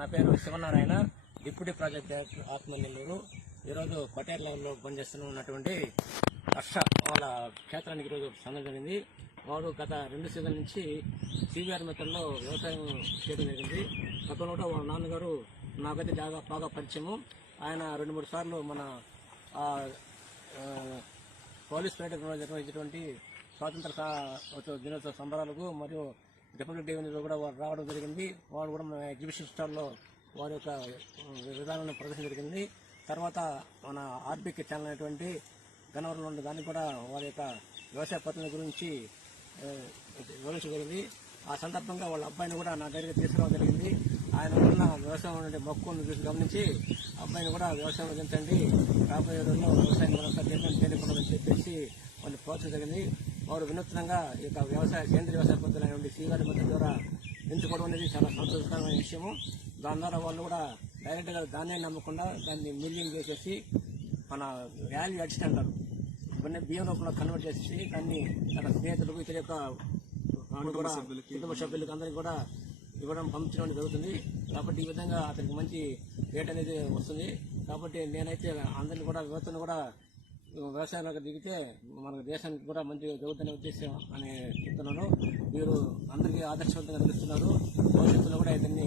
నా పేరు Sivanarayana, deputy project director ఆత్మనెల్లూరు. ఈరోజు పటేల్ లెవెల్లో పనిచేస్తున్నటువంటి హర్ష వాళ్ళ క్షేత్రానికి ఈరోజు సందడి జరిగింది. వాడు గత 2 సీజన్ల నుంచి సివిఆర్ మెథడ్లో వ్యవసాయం చేయడం జరిగింది. గతంలో కూడా వాళ్ళ నాన్నగారు నాకైతే బాగా పరిచయము. ఆయన 2-3 సార్లు మన పోలీస్ పర్యటన నిర్వహించినటువంటి స్వాతంత్ర దినోత్సవ సంబరాలకు మరియు రిపబ్లిక్ డే కూడా వారు రావడం జరిగింది. వారు కూడా మన ఎగ్జిబిషన్ స్టాల్లో వారి యొక్క విధానాన్ని ప్రదర్శన జరిగింది. తర్వాత మన ఆర్బికే ఛానల్ అనేటువంటి గన్నవరంలో ఉండే దాన్ని కూడా వారి యొక్క వ్యవసాయ పద్ధతుల గురించి వివరించగలిగింది. ఆ సందర్భంగా వాళ్ళ అబ్బాయిని కూడా నా దగ్గర తీసుకురావడం జరిగింది. ఆయన ఉన్న వ్యవసాయం ఉండే మక్కువను చూసి గమనించి అబ్బాయిని కూడా వ్యవసాయం పెంచండి, రాబోయే రోజుల్లో వ్యవసాయం చేయకుండా చెప్పేసి వాళ్ళు ప్రోత్సహించగలిగింది. వారు వినూత్నంగా ఈ యొక్క సేంద్రీయ వ్యవసాయ పద్ధతులు అనేటువంటి సివిఆర్ పద్ధతి ద్వారా ఎంచుకోవడం అనేది చాలా సంతోషకరమైన విషయము. దాని ద్వారా వాళ్ళు కూడా డైరెక్ట్గా దాన్నే నమ్మకుండా దాన్ని మిల్లింగ్ చేసేసి మన వాల్యూ అడిషన్ అంటారు, ఇవన్నీ బియ్యం రూపంలో కన్వర్ట్ చేసేసి దాన్ని తన స్నేహితులకు ఇతర యొక్క కుటుంబ సభ్యులకు అందరికీ కూడా పంపించడం జరుగుతుంది. కాబట్టి ఈ విధంగా అతనికి మంచి రేట్ అనేది వస్తుంది. కాబట్టి నేనైతే అందరినీ కూడా యువతను కూడా వ్యవసాయంలోకి దిగితే మన దేశానికి కూడా మంచిగా జరుగుతున్న ఉద్దేశం అని చెప్తున్నాను. మీరు అందరికీ ఆదర్శవంతంగా నిలుస్తున్నారు. భవిష్యత్తులో కూడా ఇతన్ని